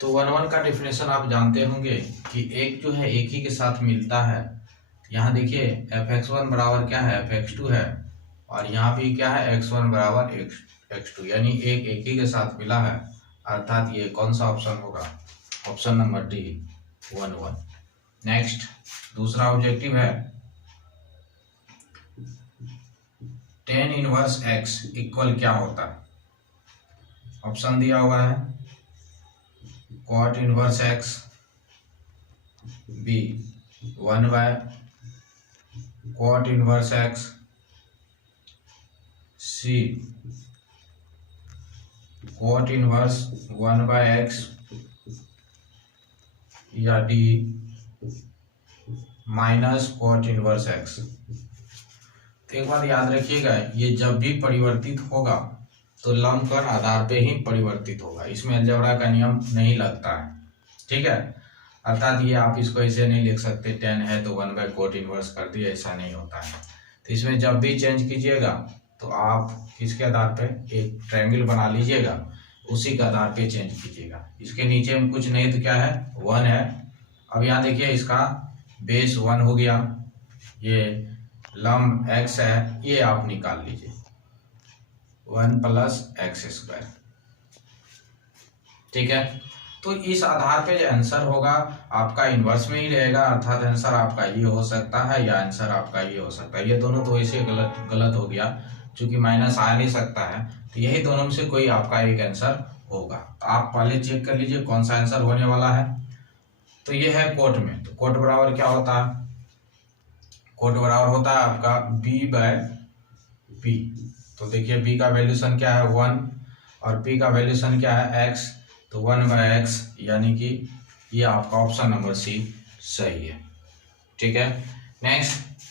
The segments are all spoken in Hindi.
तो वन वन का डेफिनेशन आप जानते होंगे कि एक जो है एक ही के साथ मिलता है। यहाँ देखिए एफ एक्स वन बराबर क्या है, एफ एक्स टू है, और यहाँ भी क्या है एक्स वन बराबर एक्स टू, यानी एक ही के साथ मिला है, अर्थात ये कौन सा ऑप्शन होगा, option number D, one one. Next दूसरा ऑब्जेक्टिव है टेन इनवर्स एक्स इक्वल क्या होता है। ऑप्शन दिया हुआ है cot inverse x, B one by cot inverse x, C cot inverse one by x, या D minus cot inverse x. तो एक बात याद रखिएगा, ये जब भी परिवर्तित होगा तो लंबकर आधार पे ही परिवर्तित होगा, इसमें अलजेब्रा का नियम नहीं लगता है, ठीक है। अर्थात ये आप इसको ऐसे नहीं लिख सकते 10 है तो 1 बाय कोट इनवर्स कर दिया, ऐसा नहीं होता है। तो इसमें जब भी चेंज कीजिएगा तो आप किसके आधार पे एक ट्रायंगल बना लीजिएगा, उसी के आधार पे चेंज कीजिएगा। इसके नीचे में कुछ नहीं तो क्या है 1 है। अब यहाँ देखिए इसका बेस 1 हो गया, ये लंब x है, ये आप निकाल लीजिए 1 प्लस एक्स स्क्वायर, ठीक है। तो इस आधार पे जो आंसर होगा आपका इन्वर्स में ही रहेगा, अर्थात आंसर आपका ये हो सकता है या आंसर आपका ये हो सकता है। ये दोनों तो वैसे गलत हो गया, क्योंकि माइनस आ नहीं सकता है, तो यही दोनों में से कोई आपका एक आंसर होगा। तो आप पहले चेक कर लीजिए कौन सा आंसर होने वाला है। तो ये है कोट में, तो कोट बराबर क्या होता है, कोट बराबर होता है आपका b बाय पी। तो देखिए b का वैल्यूशन क्या है 1 और p का वैल्यूशन क्या है x, तो 1 बाय एक्स, यानी कि ये आपका ऑप्शन नंबर सी सही है, ठीक है। नेक्स्ट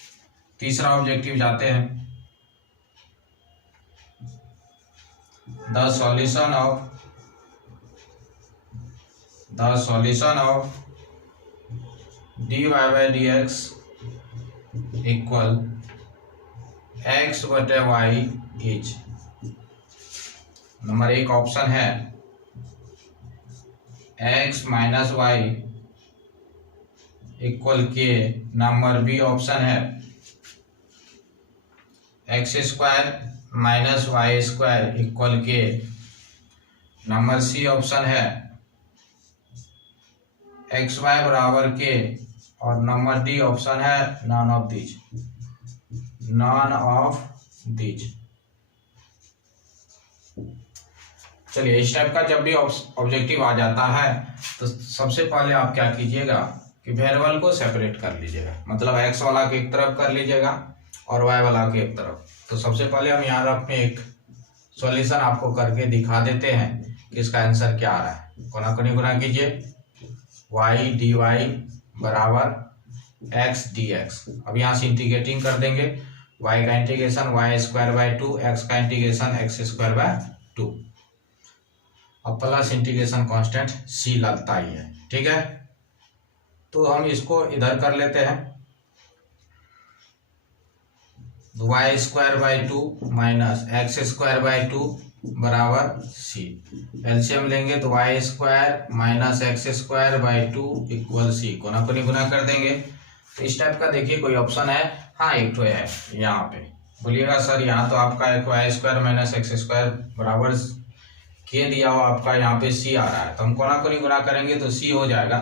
तीसरा ऑब्जेक्टिव जाते हैं, the solution of dy by dx equal x बटे y इज। नंबर एक ऑप्शन है x minus y equal k, number B option है x square minus y square equal k, number C option है एक्स वाई बराबर के, और नंबर डी ऑप्शन है नॉन ऑफ दीज। चलिए इस टाइप का जब भी ऑब्जेक्टिव आ जाता है तो सबसे पहले आप क्या कीजिएगा कि वेरिएबल को सेपरेट कर लीजिएगा, मतलब एक्स वाला के एक तरफ कर लीजिएगा और वाई वाला के एक तरफ। तो सबसे पहले हम यहाँ अपने एक सॉल्यूशन आपको करके दिखा देते हैं कि इसका आंसर क्या आ रहा है। कोना कोनी गुना कीजिए, वाई डी वाई बराबर एक्स डी एक्स। अब यहाँ से इंटीग्रेटिंग कर देंगे, y का integration y square by 2, x का इंटीग्रेशन एक्स स्क्वायर बाय 2, अब प्लस इंटीग्रेशन कांस्टेंट c लगता ही है, ठीक है। तो हम इसको इधर कर लेते हैं, y square by 2 minus x square by 2 बराबर c। एलसीएम लेंगे तो y square minus x square by 2 equal c, कोना कोनी गुना कर देंगे। तो इस टाइप का देखिए कोई ऑप्शन है, हाँ एक तो है यहाँ पे, बोलिएगा सर यहाँ तो आपका एक y square minus x square बराबर के दिया हुआ आपका यहाँ पे c आ रहा है, तो हम कोना कोनी गुना करेंगे तो c हो जाएगा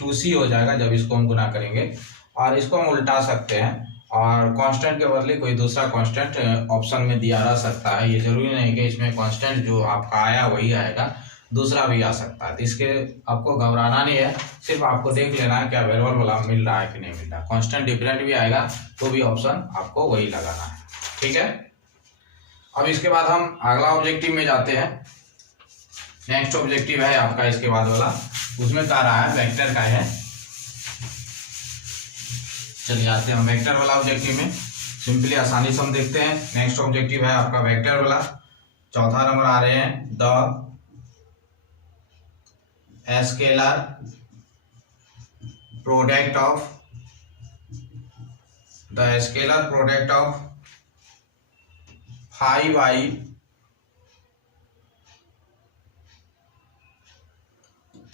2c हो जाएगा जब इसको हम गुना करेंगे। और इसको हम उल्टा सकते हैं और कांस्टेंट के बदले कोई दूसरा कांस्टेंट ऑप्शन में दिया जा सकता है, ये जरूरी नहीं कि इसमें कांस्टेंट जो आपका आया वही आएगा, दूसरा भी आ सकता है। तो इसके आपको घबराना नहीं है, सिर्फ आपको देख लेना है क्या वेरिएबल वाला मिल रहा है कि नहीं मिल रहा है। कांस्टेंट डिफरेंट भी आएगा तो भी ऑप्शन आपको वही लगाना है, ठीक है। अब इसके बाद हम अगला ऑब्जेक्टिव में जाते हैं। नेक्स्ट ऑब्जेक्टिव है आपका इसके बाद वाला, उसमें कह रहा है वेक्टर का है। चलिए आते हैं हम वेक्टर वाला ऑब्जेक्टिव में, सिंपली आसानी से हम देखते हैं। नेक्स्ट ऑब्जेक्टिव है आपका वेक्टर वाला, चौथा नंबर आ रहे हैं, the scalar product of 5i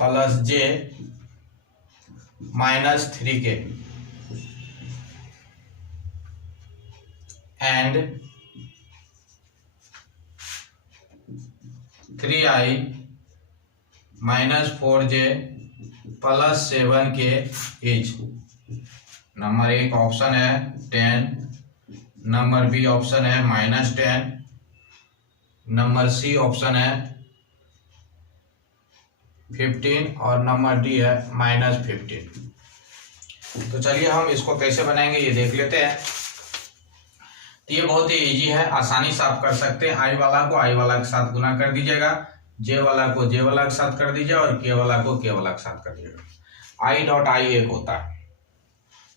plus J minus 3k and 3i minus 4j plus 7k is. Number 1 option है 10, नंबर बी ऑप्शन है -10, नंबर सी ऑप्शन है 15 और नंबर डी है -15। तो चलिए हम इसको कैसे बनाएंगे ये देख लेते हैं। तो ये बहुत ही इजी है, आसानी से आप कर सकते हैं। आई वाला को आई वाला के साथ गुना कर दीजिएगा, जे वाला को जे वाला के साथ कर दीजिए और के वाला को के वाला के साथ कर दीजिएगा। आई डॉट आई एक होता है,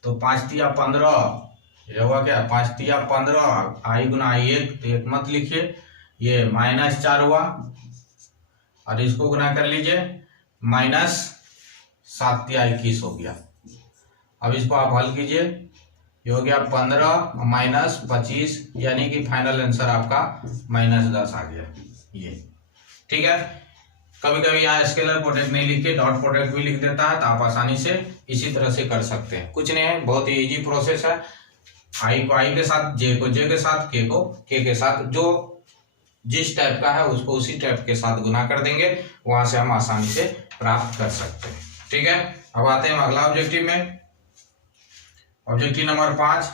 तो 5 तिया 15, ये हुआ क्या 5 तिया 15, आई गुना आई एक, तो एक मत लिखिए, ये -4 हुआ और इसको गुना कर लीजिए, -7 तिया 21 हो गया। अब इसको आप हल कीजिए, ये हो गया 15 -25, यानी कि फाइनल आंसर आपका -10 आ गया ये। ठीक है, कभी कभी यहाँ स्केलर प्रोडक्ट नहीं लिखे, डॉट प्रोडक्ट भी लिख देता है, तो आप आसानी से इसी तरह से कर सकते हैं। कुछ नहीं है, बहुत ही इजी प्रोसेस है। आई को आई के साथ, जे को जे के साथ, के को के साथ, जो जिस टाइप का है उसको उसी टाइप के साथ गुना कर देंगे, वहां से हम आसानी से प्राप्त कर सकते हैं। ठीक है, अब आते हैं अगला ऑब्जेक्टिव में। ऑब्जेक्टिव नंबर 5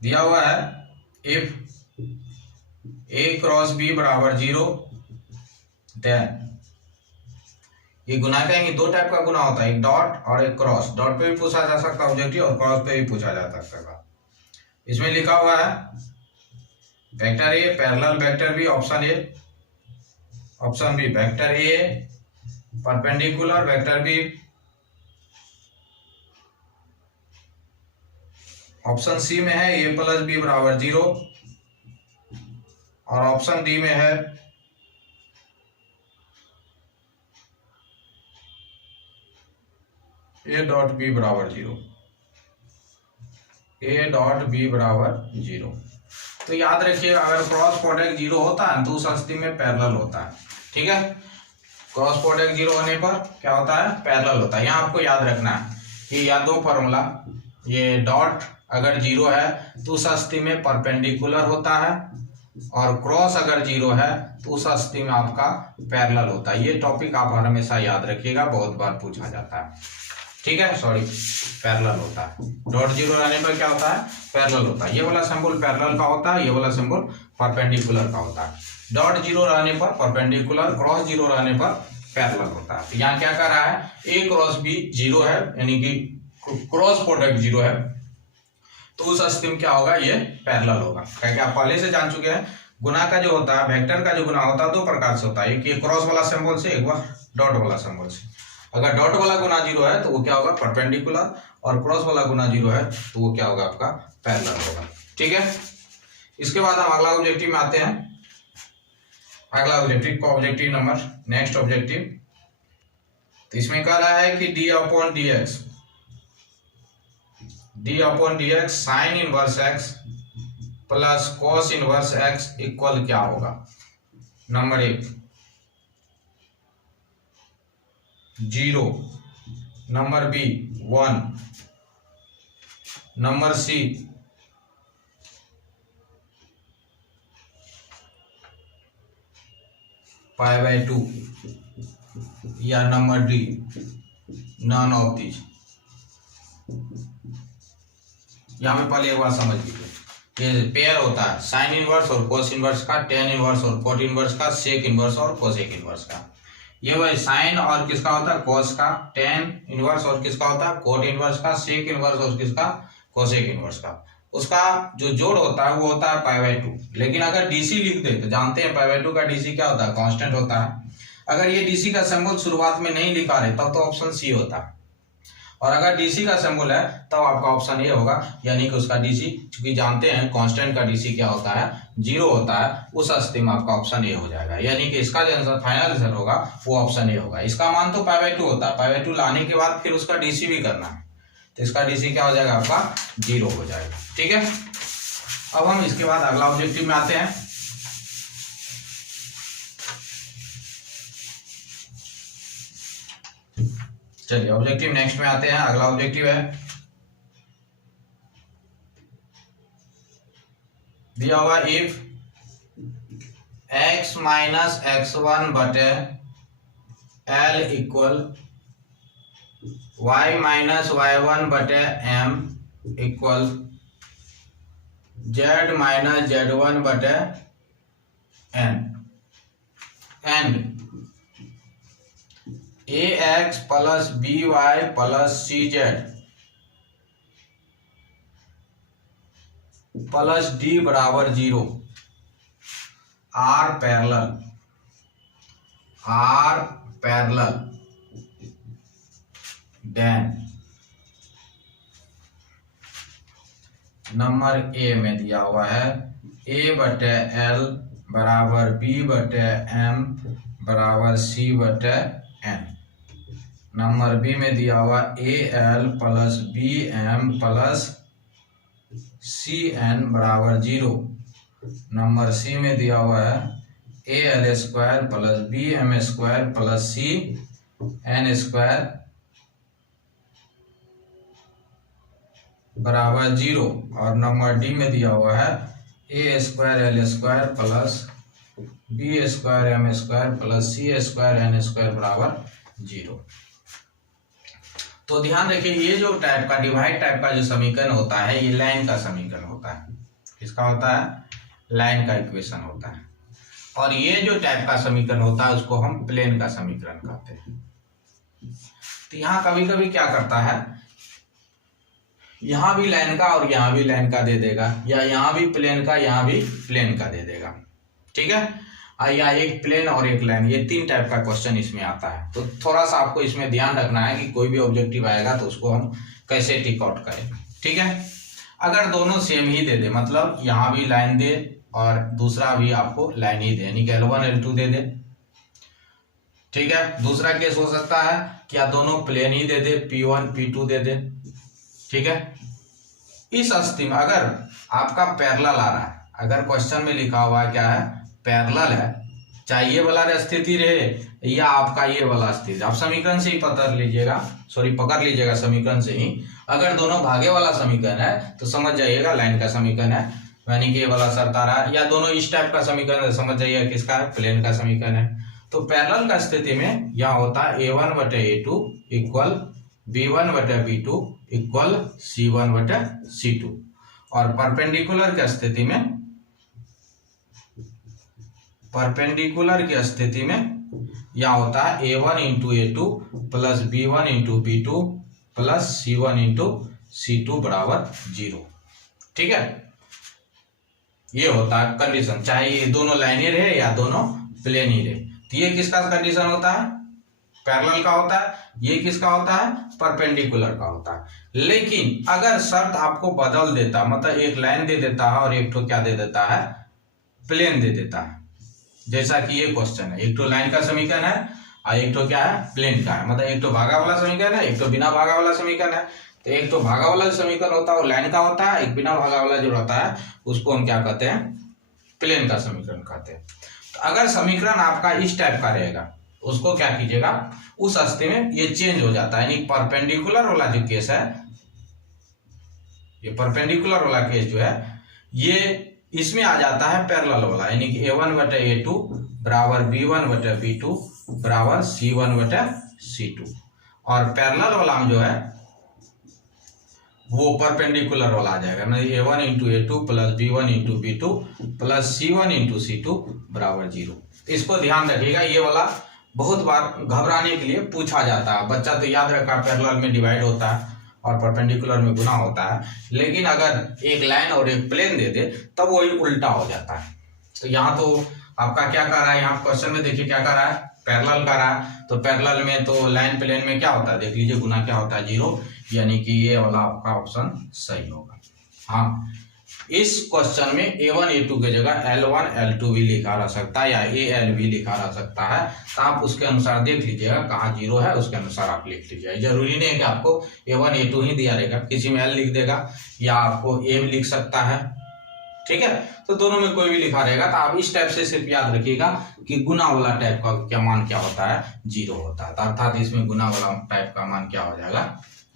दिया हुआ है, इफ a क्रॉस b बराबर 0 देन, ये गुना कहेंगे, दो टाइप का गुना होता है, एक डॉट और एक क्रॉस। डॉट पे भी पूछा जा सकता है ऑब्जेक्टिव और क्रॉस पे भी पूछा जा सकता है। इसमें लिखा हुआ है vector a parallel vector b, option a, option b vector a perpendicular vector b, option c में है a प्लस बी बराबर 0 और ऑप्शन डी में है a डॉट बी बराबर 0, a डॉट बी बराबर 0। तो याद रखिए, अगर क्रॉस प्रोडक्ट 0 होता है तो उस स्थिति में पैरेलल होता है। ठीक है, क्रॉस प्रोडक्ट 0 होने पर क्या होता है, पैरेलल होता है। यहाँ आपको याद रखना है कि या दो फॉर्मूला, ये डॉट अगर 0 है तो उस स्थिति में परपेंडिकुलर होता है, और क्रॉस अगर 0 है तो उस स्थिति में आपका पैरेलल होता है। ये टॉपिक आप हमेशा याद रखिएगा, बहुत बार पूछा जाता है। ठीक है, सॉरी, पैरेलल होता है। डॉट 0 रहने पर क्या होता है, पैरेलल होता है। ये वाला सिंबल पैरेलल का होता है, ये वाला सिंबल परपेंडिकुलर का होता है। डॉट 0 रहने पर परपेंडिकुलर, क्रॉस 0 रहने पर पैरेलल होता है। यहाँ क्या कर रहा है, a क्रॉस b 0 है, यानी कि क्रॉस प्रोडक्ट 0 है, तो उस स्थिति में क्या होगा, ये पैरेलल होगा। क्योंकि आप पहले से जान चुके हैं, गुना का जो होता है, वेक्टर का जो गुना होता है, दो प्रकार से होता है, एक ये क्रॉस वाला सिंबल से, एक बार डॉट वाला सिंबल से। अगर डॉट वाला गुना 0 है तो वो क्या होगा, परपेंडिकुलर, और क्रॉस वाला गुना 0 है तो वो क्या होगा, आपका पैरेलल होगा। ठीक है, इसके बाद हम अगला ऑब्जेक्टिव में आते हैं। अगला ऑब्जेक्टिव का ऑब्जेक्टिव नंबर, नेक्स्ट ऑब्जेक्टिव, तो इसमें कह रहा है कि d upon dx sine inverse x plus cos inverse x equal क्या होगा। Number 1 0, number B 1, number C π/2, या number D none of this. यहाँ पे पहले एक बार समझ लीजिए, ये पेयर होता है साइन इनवर्स और कोस इनवर्स का, टेन इनवर्स और कोट इनवर्स का, सेक इनवर्स और कोसेक इनवर्स का। ये वही साइन और किसका होता है, कोस का, टेन इनवर्स और किसका होता है, कोट इनवर्स का, सेक इनवर्स और किसका, कोसेक इनवर्स का। उसका जो जोड़ होता है वो होता है π/2। लेकिन अगर डीसी लिख दे तो जानते हैं π/2 का डीसी क्या होता है, कांस्टेंट होता है। अगर ये डीसी का सिंबल शुरुआत में नहीं लिखा रहे तब तो ऑप्शन सी होता है, और अगर डीसी का सिंबल है तब आपका ऑप्शन ए होगा, यानी कि उसका डीसी, क्योंकि जानते हैं कांस्टेंट का डीसी क्या होता है, 0 होता है, उस स्थिति में आपका ऑप्शन ए हो जाएगा। यानी कि इसका जो आंसर फाइनल आंसर होगा वो ऑप्शन ए होगा। इसका मान तो π/2 होता है, π/2 लाने के बाद फिर उसका डीसी भी करना है, तो इसका डीसी क्या हो जाएगा, आपका 0 हो जाएगा। ठीक है, अब हम इसके बाद अगला ऑब्जेक्टिव में आते हैं। चलिए ऑब्जेक्टिव नेक्स्ट में आते हैं। अगला ऑब्जेक्टिव है, दिया हुआ इफ x माइनस x1 बटे l equal y minus y1 बटे m equal z minus z1 बटे n and ax plus by plus cz plus d बराबर 0 are parallel then number a में दिया हुआ है a बटे l बराबर b बटे m बराबर c बटे n। नंबर बी में दिया हुआ A L plus B M plus C N बराबर 0। नंबर सी में दिया हुआ है A L square plus B M square plus C N square बराबर 0। और नंबर डी में दिया हुआ है A square L square plus B square M square plus C square N square बराबर 0। तो ध्यान रखिए, ये जो टाइप का डिवाइड टाइप का जो समीकरण होता है ये लाइन का समीकरण होता है। किसका होता है? लाइन का इक्वेशन होता है। और ये जो टाइप का समीकरण होता है उसको हम प्लेन का समीकरण कहते हैं। तो यहाँ कभी कभी क्या करता है, यहाँ भी लाइन का और यहाँ भी लाइन का दे देगा, या यहाँ भी प्लेन का यहाँ भी प्लेन का दे देगा। ठीक है, या एक प्लेन और एक लाइन, ये तीन टाइप का क्वेश्चन इसमें आता है। तो थोड़ा सा आपको इसमें ध्यान रखना है कि कोई भी ऑब्जेक्टिव आएगा तो उसको हम कैसे टिक आउट करें। ठीक है, अगर दोनों सेम ही दे दे, मतलब यहाँ भी लाइन दे और दूसरा भी आपको लाइन ही दे, यानी कि L1 L2 दे दे। ठीक है, दूसरा केस हो सकता है कि या दोनों प्लेन ही दे दे, P1 P2 दे दे। ठीक है, इस स्थिति में अगर आपका पैरेलल आ रहा है, अगर क्वेश्चन में लिखा हुआ क्या है, पैरेलल है, चाहे ये वाला स्थिति रहे या आपका ये वाला स्थिति, आप समीकरण से ही पकड़ लीजिएगा समीकरण से ही। अगर दोनों भागे वाला समीकरण है तो समझ जाइएगा लाइन का समीकरण है, यानी कि ये वाला शर्त आ रहा है। या दोनों इस टाइप का समीकरण है, समझ जाइएगा किसका है, प्लेन का समीकरण है। तो पैरेलल का स्थिति में यहाँ होता है A1 बटे A2 इक्वल B1 बटे B2 इक्वल C1 बटे C2। और परपेंडिकुलर की स्थिति में यह होता है A1 into A2 plus B1 into B2 plus C1 into C2 बराबर 0। ठीक है, ये होता है कंडीशन, चाहे ये दोनों लाइनें रहे या दोनों प्लेन ही रहे। तो ये किसका कंडीशन होता है, पैरेलल का होता है। ये किसका होता है, परपेंडिकुलर का होता है। लेकिन अगर शर्त आपको बदल देता, मतलब एक लाइन दे देता है और एक तो क्या दे देता है, प्लेन दे देता है, जैसा कि ये क्वेश्चन है, एक तो लाइन का समीकरण है और एक तो क्या है, प्लेन का है। मतलब एक तो भागा वाला समीकरण है, एक तो बिना भागा वाला समीकरण है। तो एक तो भागा वाला जो समीकरण होता है वो लाइन का होता है, एक बिना भागा वाला जो रहता है उसको हम क्या कहते हैं, प्लेन का समीकरण कहते हैं। तो अगर समीकरण आपका इस टाइप का रहेगा उसको क्या कीजिएगा, उस स्थिति में ये चेंज हो जाता है, यानी परपेंडिकुलर वाला जो केस है, ये परपेंडिकुलर वाला केस जो है ये इसमें आ जाता है पैरेलल वाला, यानी कि A1 बटे A2 बराबर B1 बटे B2 बराबर C1 बटे C2। और पैरेलल वाला में जो है वो परपेंडिकुलर वाला आ जाएगा, मतलब A1 into A2 plus B1 into B2 plus C1 into C2 बराबर 0। इसको ध्यान रखिएगा, ये वाला बहुत बार घबराने के लिए पूछा जाता है। बच्चा तो याद रखा पैरेलल में डिवाइड होता है और परपेंडिकुलर में गुना होता है, लेकिन अगर एक लाइन और एक प्लेन दे दे तब वही उल्टा हो जाता है। तो यहाँ तो आपका क्या कर रहा है, यहाँ क्वेश्चन में देखिए क्या कर रहा है, पैरेलल कर रहा है। तो पैरेलल में तो लाइन प्लेन में क्या होता है, देख लीजिए, गुना क्या होता है, 0, यानी कि ये वाला आपका ऑप्शन सही होगा। हाँ, इस क्वेश्चन में A1 A2 की जगह L1 L2 भी लिखा रह सकता है या AL भी लिखा रह सकता है। तो आप उसके अनुसार देख लीजिएगा कहाँ 0 है, उसके अनुसार आप लिख लीजिएगा। जरूरी नहीं है कि आपको A1 A2 ही दिया रहेगा, किसी में L लिख देगा या आपको A भी लिख सकता है ठीक है। तो दोनों में कोई भी लिखा रहेगा, तो आप इस टाइप से सिर्फ याद रखिएगा कि गुना वाला टाइप का क्या मान क्या होता है, 0 होता है। तो अर्थात इसमें गुना वाला टाइप का मान क्या हो जाएगा,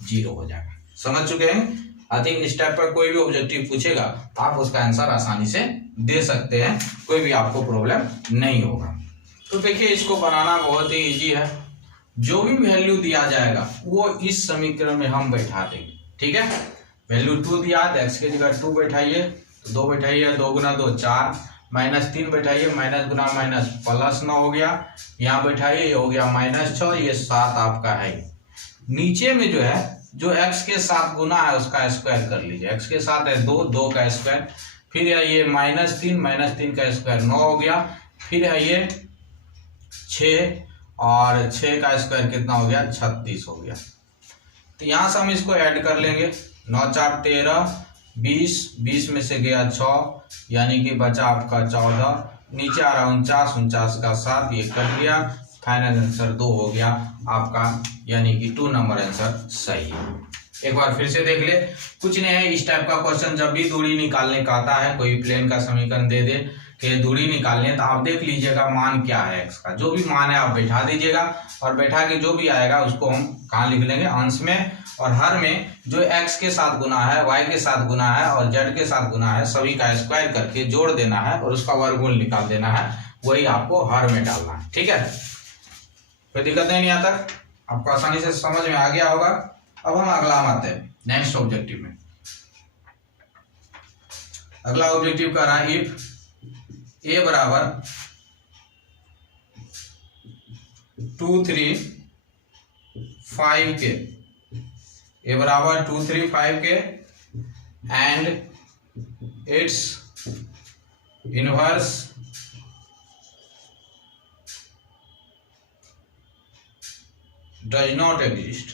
0 हो जाएगा। समझ चुके हैं। आई थिंक इस टाइप पर कोई भी ऑब्जेक्टिव पूछेगा तो आप उसका आंसर आसानी से दे सकते हैं, कोई भी आपको प्रॉब्लम नहीं होगा। तो देखिए इसको बनाना बहुत ही इजी है। जो भी वैल्यू दिया जाएगा वो इस समीकरण में हम बैठा देंगे, ठीक है। वैल्यू 2 दिया है, एक्स की जगह 2 बैठाइए, तो 2 बैठाइए, 2 गुना 2 4, -3 बैठाइए, माइनस गुना माइनस प्लस 9 हो गया, यहाँ बैठाइए, ये हो गया -6, ये 7 आपका है। नीचे में जो है, जो x के साथ गुना है उसका स्क्वायर कर लीजिए। x के साथ है 2, 2 का स्क्वायर, फिर है ये -3 का स्क्वायर 9 हो गया, फिर है ये 6 और 6 का स्क्वायर कितना हो गया, 36 हो गया। तो यहाँ से हम इसको ऐड कर लेंगे, 9 4 13, 20, 20 में से गया 6, यानी कि बचा आपका 14, नीचे आ रहा 49, 49 का 7, ये कट गया, फाइनल आंसर 2 हो गया आपका, यानी कि 2 नंबर आंसर सही है। एक बार फिर से देख ले, कुछ नहीं है। इस टाइप का क्वेश्चन जब भी दूरी निकालने का आता है, कोई प्लेन का समीकरण दे दे कि दूरी निकालनी है, तो आप देख लीजिएगा मान क्या है एक्स का, जो भी मान है आप बैठा दीजिएगा, और बैठा के जो भी आएगा उसको हम कहाँ लिख लेंगे, अंश में, और हर में जो x के साथ गुना है, y के साथ गुना है और z के साथ गुना है, सभी का स्क्वायर करके जोड़ देना है और उसका वर्गमूल निकाल देना है, वही आपको हर में डालना है, ठीक है। कोई दिक्कत नहीं आता, आपको आसानी से समझ में आ गया होगा। अब हम अगला आते हैं नेक्स्ट ऑब्जेक्टिव में। अगला ऑब्जेक्टिव कर रहा है इफ a बराबर 2 3 5 के, a बराबर 2 3 5 के and it's inverse does not exist,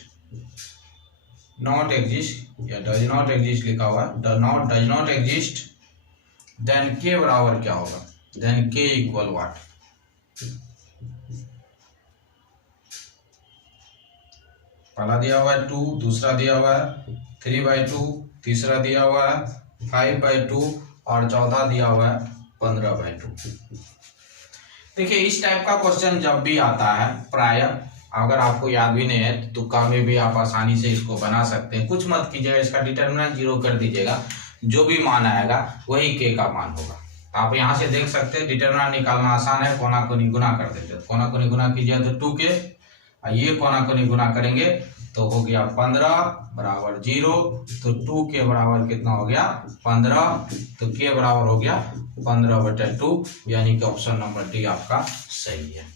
not exist या does not exist लिखा हुआ है, does not exist, then k बराबर क्या होगा, then k इक्वल व्हाट, पहला दिया हुआ है 2, दूसरा दिया हुआ है 3/2, तीसरा दिया हुआ है 5/2 और चौथा दिया हुआ है 15/2। देखिए इस टाइप का क्वेश्चन जब भी आता है, प्राय अगर आपको याद भी नहीं है तो तुक्का में भी आप आसानी से इसको बना सकते हैं। कुछ मत कीजिएगा, इसका डिटरमिनेंट 0 कर दीजिएगा, जो भी मान आएगा वही k का मान होगा। आप यहाँ से देख सकते हैं डिटरमिनेंट निकालना आसान है, कोना कोनी गुना कर देते हैं, कोना कोनी गुना कीजिए तो 2k, और ये कोना कोनी गुना करेंगे तो हो गया 15 बराबर 0, तो 2k बराबर कितना हो गया 15, तो k बराबर हो गया 15/2, यानी कि ऑप्शन नंबर डी आपका सही है।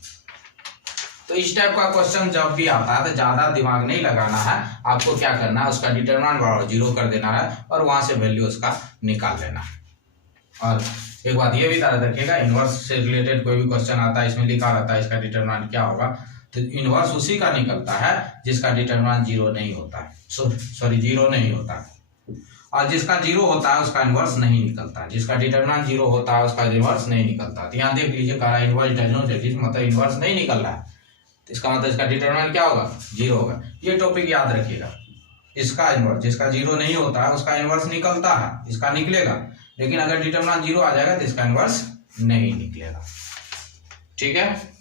तो इस टाइप का क्वेश्चन जब भी आता है तो ज्यादा दिमाग नहीं लगाना है, आपको क्या करना है, उसका डिटरमिनेंट बराबर 0 कर देना है और वहां से वैल्यू उसका निकाल लेना है। और एक बात ये भी याद रखिएगा, इनवर्स से रिलेटेड कोई भी क्वेश्चन आता है, इसमें लिखा रहता है इसका डिटरमिनेंट क्या होगा, तो इनवर्स उसी का निकलता है जिसका डिटरमिनेंट 0 नहीं होता है, सॉरी 0 नहीं होता है, और जिसका 0 होता है उसका इनवर्स नहीं निकलता है, जिसका डिटरमिनेंट 0 होता है उसका इनवर्स नहीं निकलता है। तो यहाँ देख लीजिए कहा इनवर्स डज नॉट एग्जिस्ट, मतलब इनवर्स नहीं निकल रहा है, तो इसका मतलब इसका डिटरमिनेंट क्या होगा 0 होगा। ये टॉपिक याद रखिएगा, इसका इनवर्स जिसका 0 नहीं होता है उसका इनवर्स निकलता है, इसका निकलेगा, लेकिन अगर डिटरमिनेंट 0 आ जाएगा तो इसका इनवर्स नहीं निकलेगा, ठीक है।